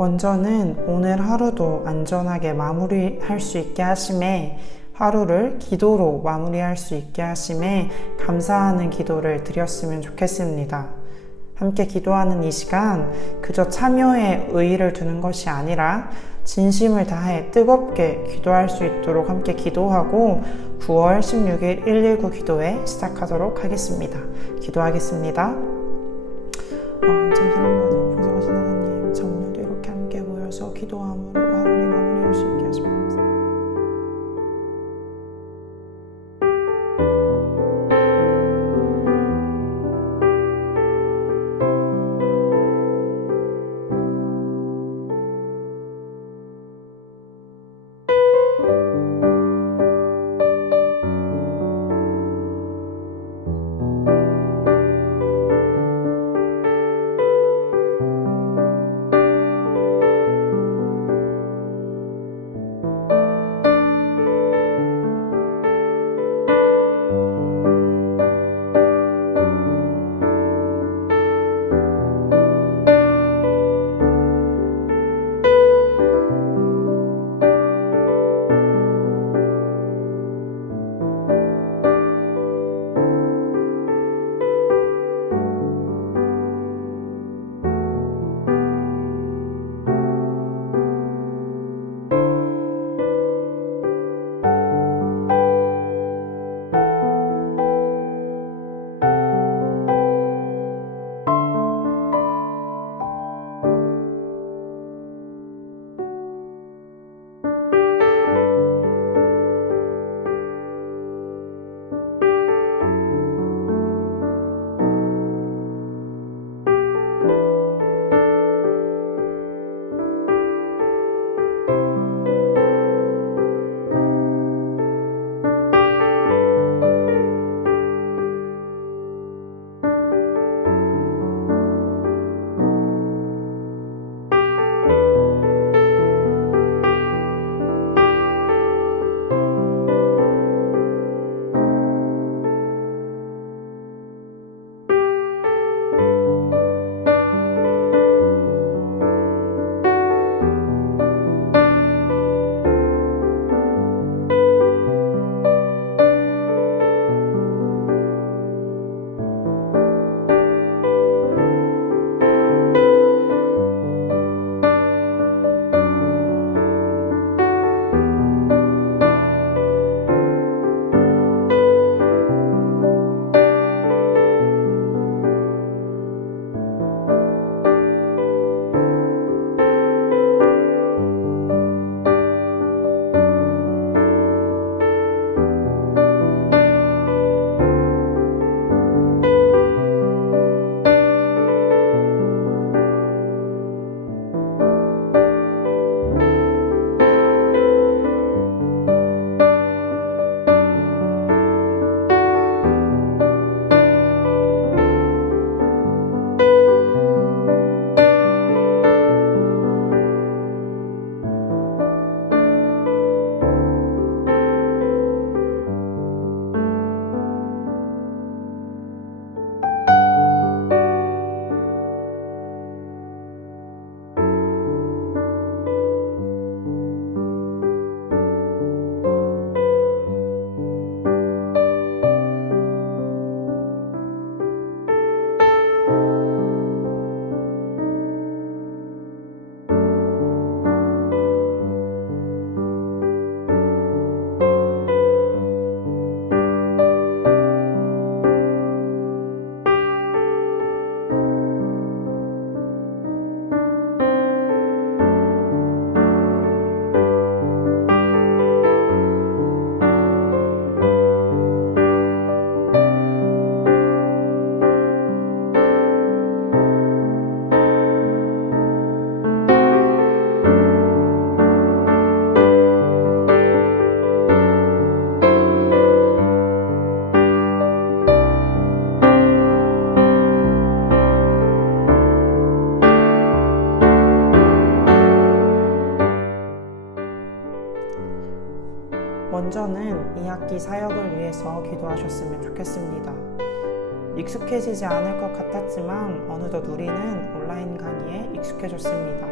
먼저는 오늘 하루도 안전하게 마무리할 수 있게 하심에, 하루를 기도로 마무리할 수 있게 하심에 감사하는 기도를 드렸으면 좋겠습니다. 함께 기도하는 이 시간, 그저 참여에 의의를 두는 것이 아니라 진심을 다해 뜨겁게 기도할 수 있도록 함께 기도하고 9월 16일 119 기도회 시작하도록 하겠습니다. 기도하겠습니다. 잠시만요. 보살하신 하나님, 참 오늘도 이렇게 함께 모여서 기도함으로 하루를 마무리할 수 있게 하시면 감사합니다. 먼저는 2학기 사역을 위해서 기도하셨으면 좋겠습니다. 익숙해지지 않을 것 같았지만 어느덧 우리는 온라인 강의에 익숙해졌습니다.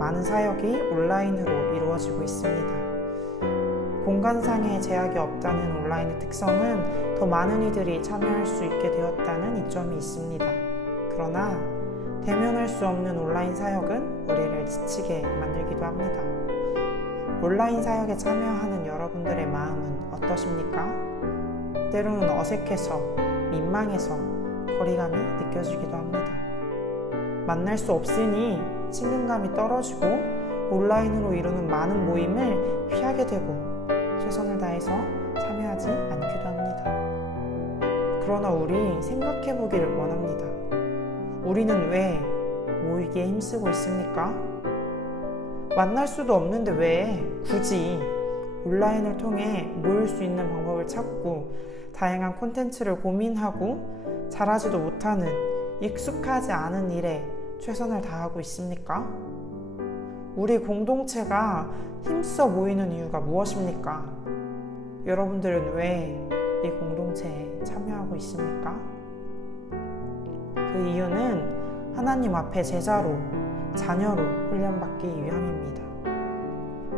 많은 사역이 온라인으로 이루어지고 있습니다. 공간상의 제약이 없다는 온라인의 특성은 더 많은 이들이 참여할 수 있게 되었다는 이점이 있습니다. 그러나 대면할 수 없는 온라인 사역은 우리를 지치게 만들기도 합니다. 온라인 사역에 참여하는 여러분들의 마음은 어떠십니까? 때로는 어색해서, 민망해서 거리감이 느껴지기도 합니다. 만날 수 없으니 친근감이 떨어지고 온라인으로 이루는 많은 모임을 피하게 되고 최선을 다해서 참여하지 않기도 합니다. 그러나 우리 생각해 보기를 원합니다. 우리는 왜 모이기에 힘쓰고 있습니까? 만날 수도 없는데 왜 굳이 온라인을 통해 모일 수 있는 방법을 찾고 다양한 콘텐츠를 고민하고 잘하지도 못하는 익숙하지 않은 일에 최선을 다하고 있습니까? 우리 공동체가 힘써 모이는 이유가 무엇입니까? 여러분들은 왜 이 공동체에 참여하고 있습니까? 그 이유는 하나님 앞에 제자로, 자녀로 훈련받기 위함입니다.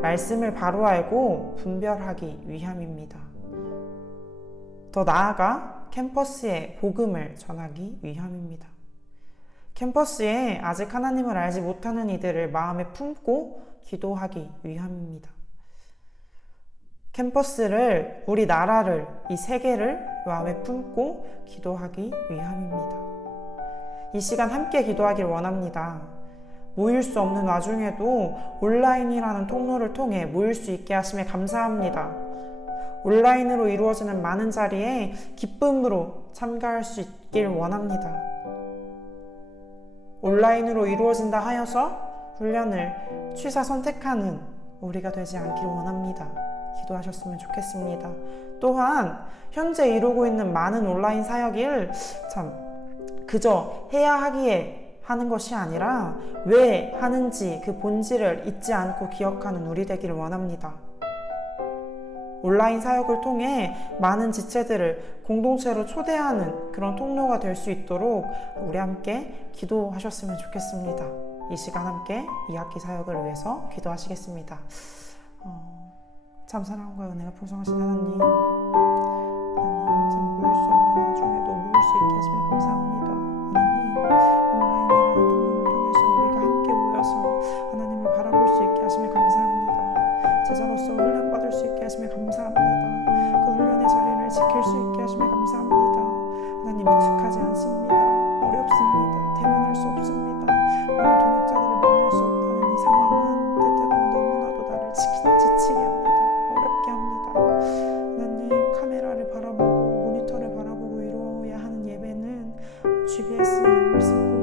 말씀을 바로 알고 분별하기 위함입니다. 더 나아가 캠퍼스에 복음을 전하기 위함입니다. 캠퍼스에 아직 하나님을 알지 못하는 이들을 마음에 품고 기도하기 위함입니다. 캠퍼스를, 우리나라를, 이 세계를 마음에 품고 기도하기 위함입니다. 이 시간 함께 기도하길 원합니다. 모일 수 없는 와중에도 온라인이라는 통로를 통해 모일 수 있게 하심에 감사합니다. 온라인으로 이루어지는 많은 자리에 기쁨으로 참가할 수 있길 원합니다. 온라인으로 이루어진다 하여서 훈련을 취사 선택하는 우리가 되지 않길 원합니다. 기도하셨으면 좋겠습니다. 또한 현재 이루고 있는 많은 온라인 사역을 그저 해야 하기에 하는 것이 아니라 왜 하는지 그 본질을 잊지 않고 기억하는 우리 되기를 원합니다. 온라인 사역을 통해 많은 지체들을 공동체로 초대하는 그런 통로가 될 수 있도록 우리 함께 기도하셨으면 좋겠습니다. 이 시간 함께 2학기 사역을 위해서 기도하시겠습니다. 참 사랑과 은혜가 풍성하신 하나님, 참 모일 수 없는 와중에도 모일 수 있게 하시며 감사합니다. 하나님, 온라인이라는 통로를 통해서 우리가 함께 모여서 하나님을 바라볼 수 있게 하시며 감사합니다. 제자로서 훈련받을 수 있게 하시며 감사합니다. 그 훈련의 자리를 지킬 수 있게 하시며 감사합니다. 하나님, 익숙하지 않습니다. 어렵습니다. 대면할 수 없습니다. 많은 동역자들을 만날 수 없다는 이 상황은 때때로는 너무나도 나를 지치게 합니다. 어렵게 합니다. 하나님, 카메라를 바라보고 모니터를 바라보고 이루어야 하는 예배는 GBS는 말씀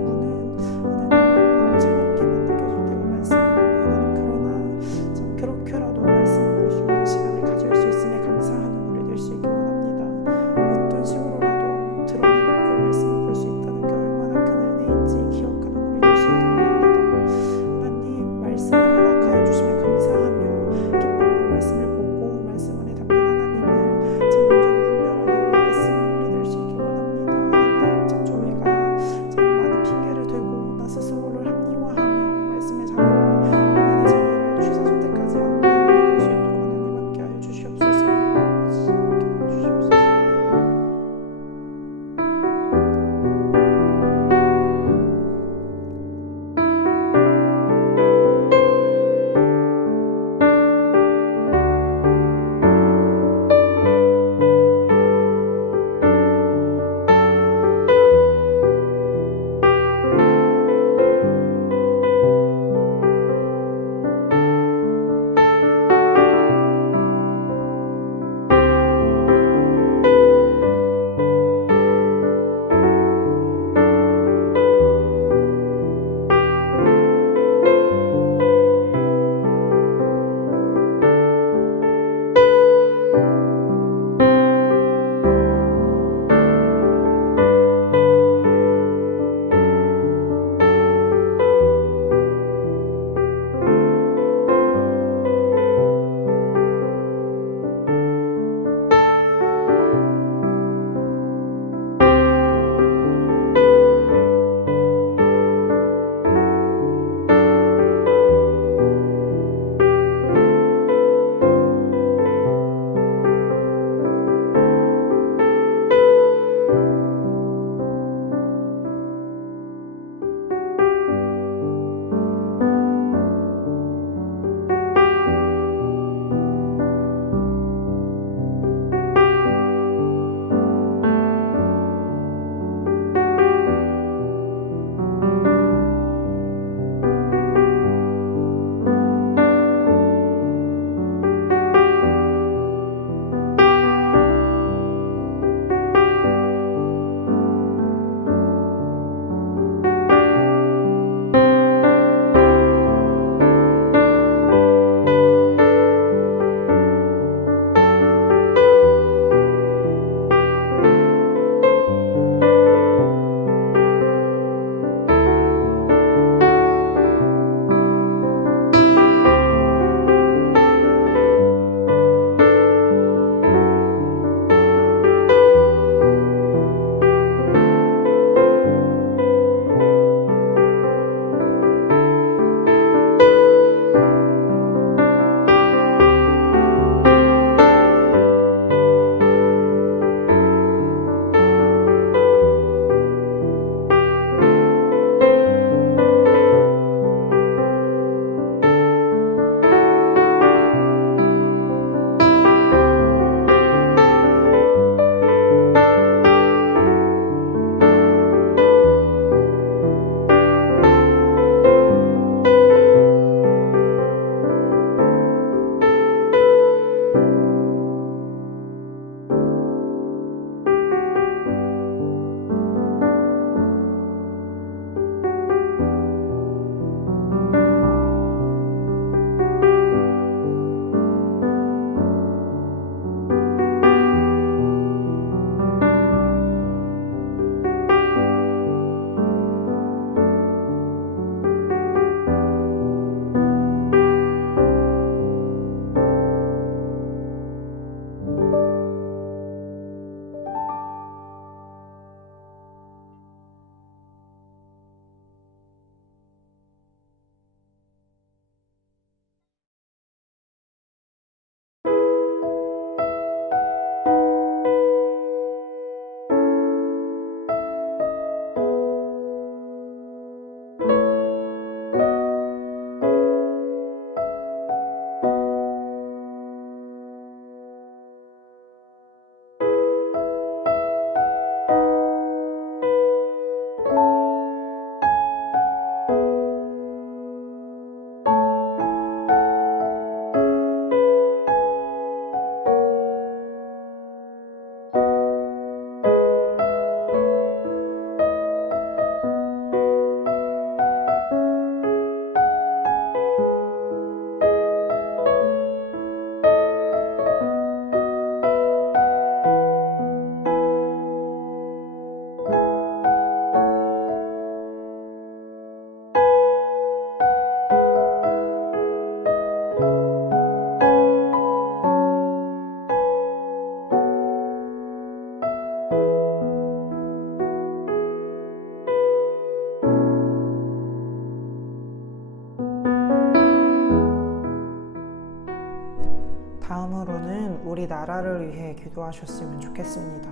다음으로는 우리나라를 위해 기도하셨으면 좋겠습니다.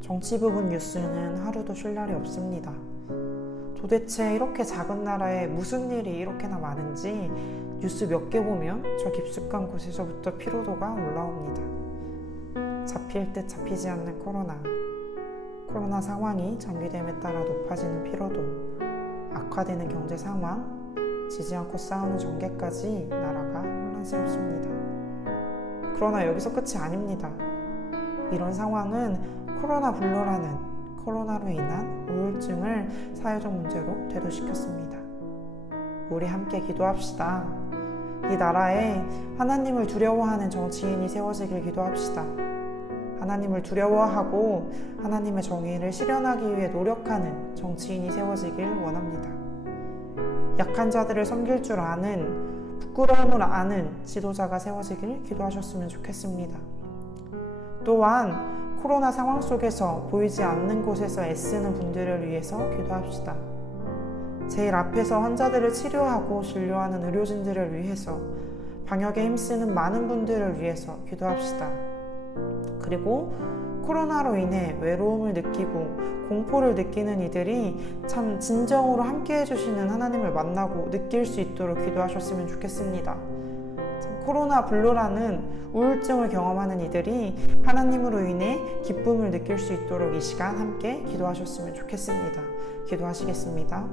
정치 부분 뉴스는 하루도 쉴 날이 없습니다. 도대체 이렇게 작은 나라에 무슨 일이 이렇게나 많은지 뉴스 몇 개 보면 저 깊숙한 곳에서부터 피로도가 올라옵니다. 잡힐 듯 잡히지 않는 코로나 상황이 장기됨에 따라 높아지는 피로도, 악화되는 경제 상황, 지지 않고 싸우는 전개까지 나라가 혼란스럽습니다. 그러나 여기서 끝이 아닙니다. 이런 상황은 코로나로 인한 우울증을 사회적 문제로 대두시켰습니다. 우리 함께 기도합시다. 이 나라에 하나님을 두려워하는 정치인이 세워지길 기도합시다. 하나님을 두려워하고 하나님의 정의를 실현하기 위해 노력하는 정치인이 세워지길 원합니다. 약한 자들을 섬길 줄 아는, 부끄러움을 아는 지도자가 세워지길 기도하셨으면 좋겠습니다. 또한 코로나 상황 속에서 보이지 않는 곳에서 애쓰는 분들을 위해서 기도합시다. 제일 앞에서 환자들을 치료하고 진료하는 의료진들을 위해서, 방역에 힘쓰는 많은 분들을 위해서 기도합시다. 그리고 코로나로 인해 외로움을 느끼고 공포를 느끼는 이들이 참 진정으로 함께 해주시는 하나님을 만나고 느낄 수 있도록 기도하셨으면 좋겠습니다. 참 코로나 블루라는 우울증을 경험하는 이들이 하나님으로 인해 기쁨을 느낄 수 있도록 이 시간 함께 기도하셨으면 좋겠습니다. 기도하시겠습니다.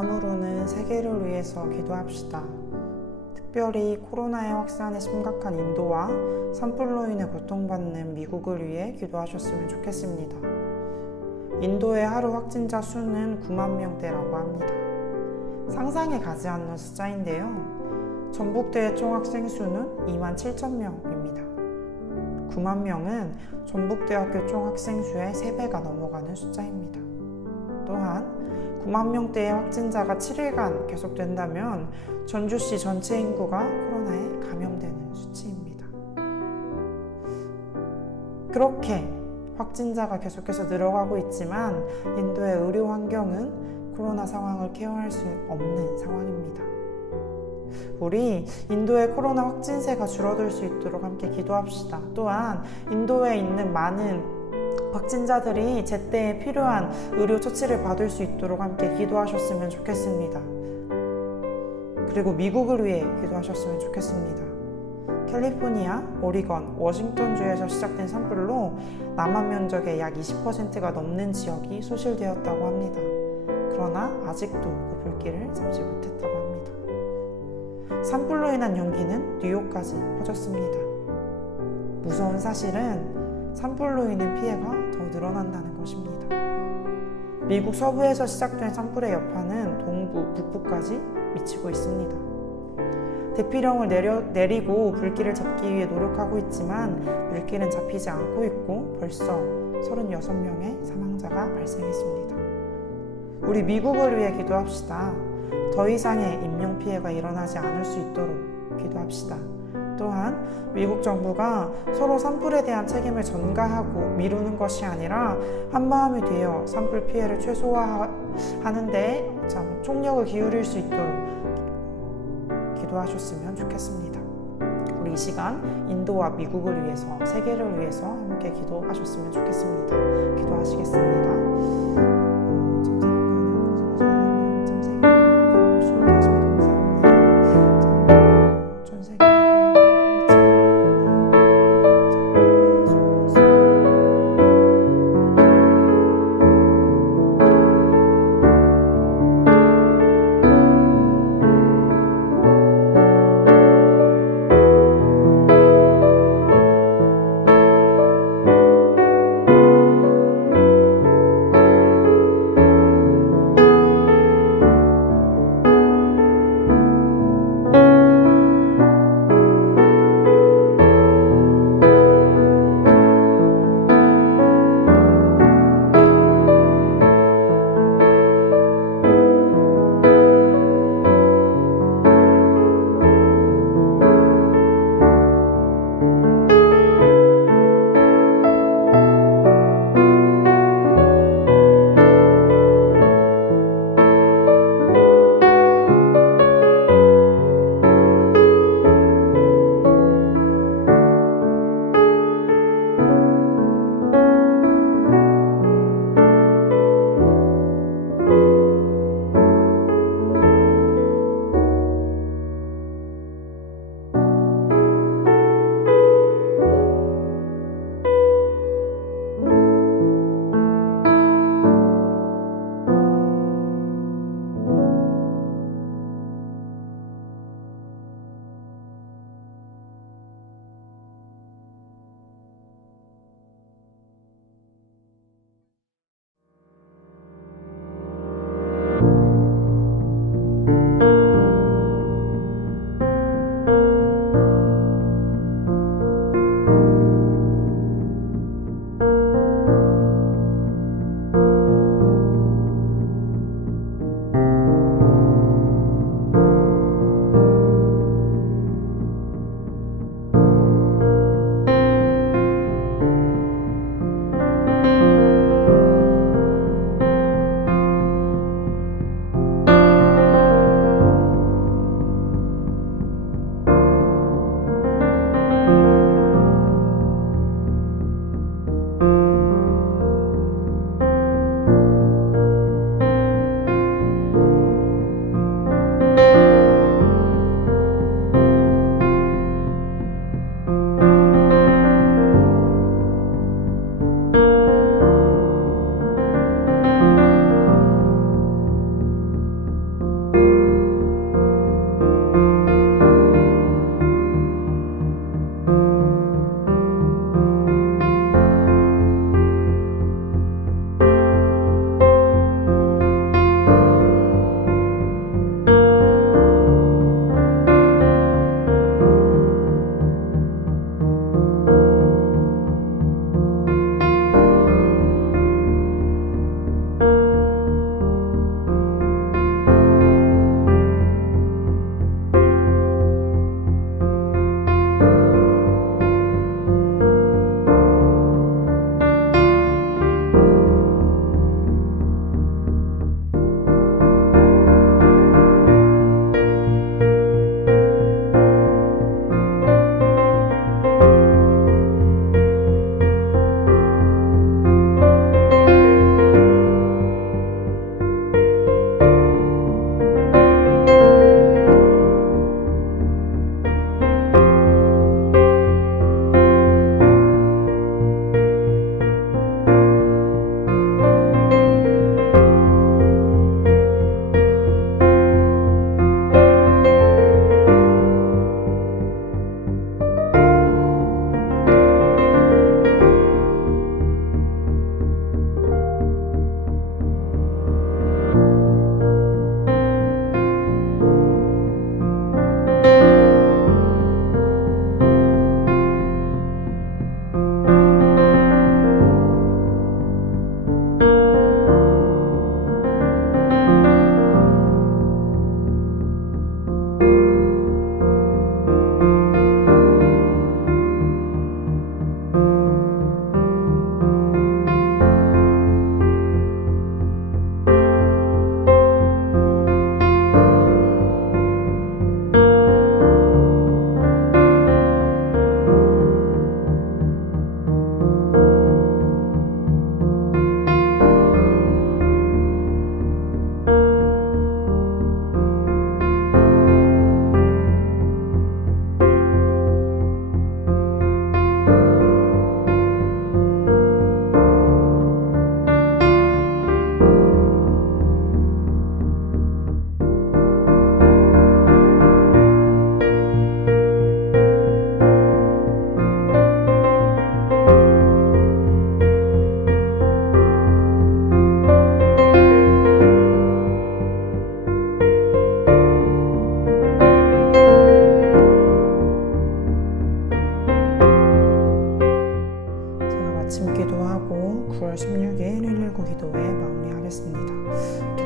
다음으로는 세계를 위해서 기도합시다. 특별히 코로나의 확산이 심각한 인도와 산불로 인해 고통받는 미국을 위해 기도하셨으면 좋겠습니다. 인도의 하루 확진자 수는 9만 명대라고 합니다. 상상에 가지 않는 숫자인데요. 전북대의 총 학생 수는 2만 7천 명입니다. 9만 명은 전북대학교 총 학생 수의 3배가 넘어가는 숫자입니다. 또한 9만 명대의 확진자가 7일간 계속된다면 전주시 전체 인구가 코로나에 감염되는 수치입니다. 그렇게 확진자가 계속해서 늘어가고 있지만 인도의 의료 환경은 코로나 상황을 케어할 수 없는 상황입니다. 우리 인도의 코로나 확진세가 줄어들 수 있도록 함께 기도합시다. 또한 인도에 있는 많은 확진자들이 제때에 필요한 의료 처치를 받을 수 있도록 함께 기도하셨으면 좋겠습니다. 그리고 미국을 위해 기도하셨으면 좋겠습니다. 캘리포니아, 오리건, 워싱턴주에서 시작된 산불로 남한 면적의 약 20%가 넘는 지역이 소실되었다고 합니다. 그러나 아직도 그 불길을 잡지 못했다고 합니다. 산불로 인한 연기는 뉴욕까지 퍼졌습니다. 무서운 사실은 산불로 인한 피해가 더 늘어난다는 것입니다. 미국 서부에서 시작된 산불의 여파는 동부, 북부까지 미치고 있습니다. 대피령을 내리고 불길을 잡기 위해 노력하고 있지만 불길은 잡히지 않고 있고 벌써 36명의 사망자가 발생했습니다. 우리 미국을 위해 기도합시다. 더 이상의 인명피해가 일어나지 않을 수 있도록 기도합시다. 또한 미국 정부가 서로 산불에 대한 책임을 전가하고 미루는 것이 아니라 한마음이 되어 산불 피해를 최소화하는 데 총력을 기울일 수 있도록 기도하셨으면 좋겠습니다. 우리 이 시간 인도와 미국을 위해서, 세계를 위해서 함께 기도하셨으면 좋겠습니다. 기도하시겠습니다.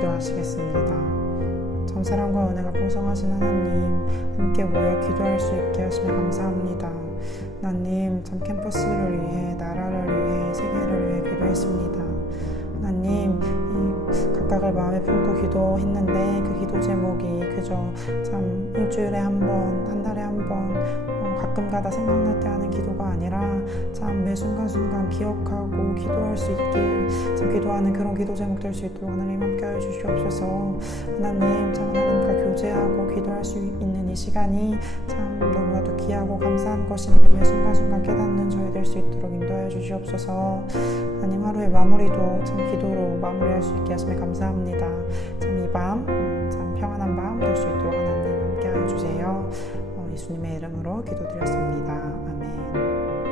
기도하시겠습니다. 참 사랑과 은혜가 풍성하신 하나님, 함께 모여 기도할 수 있게 하시며 감사합니다. 하나님, 참 캠퍼스를 위해, 나라를 위해, 세계를 위해 기도했습니다. 하나님, 각각을 마음에 품고 기도했는데 그 기도 제목이 그저 참 일주일에 한 번, 한 달에 한 번, 가끔가다 생각날 때 하는 기도가 아니라 참 매 순간순간 기억하고 기도할 수 있길, 참 기도하는 그런 기도 제목 될 수 있도록 하나님 함께하여 주시옵소서. 하나님, 참 하나님과 교제하고 기도할 수 있는 이 시간이 참 너무나도 귀하고 감사한 것임을 매 순간순간 깨닫는 저희 될 수 있도록 인도하여 주시옵소서. 하나님, 하루의 마무리도 참 기도로 마무리할 수 있게 하시며 감사합니다. 참 이 밤, 참 평안한 밤 될 수 있도록 하나님 함께하여 주세요. 예수님의 이름으로 기도드렸습니다. 아멘.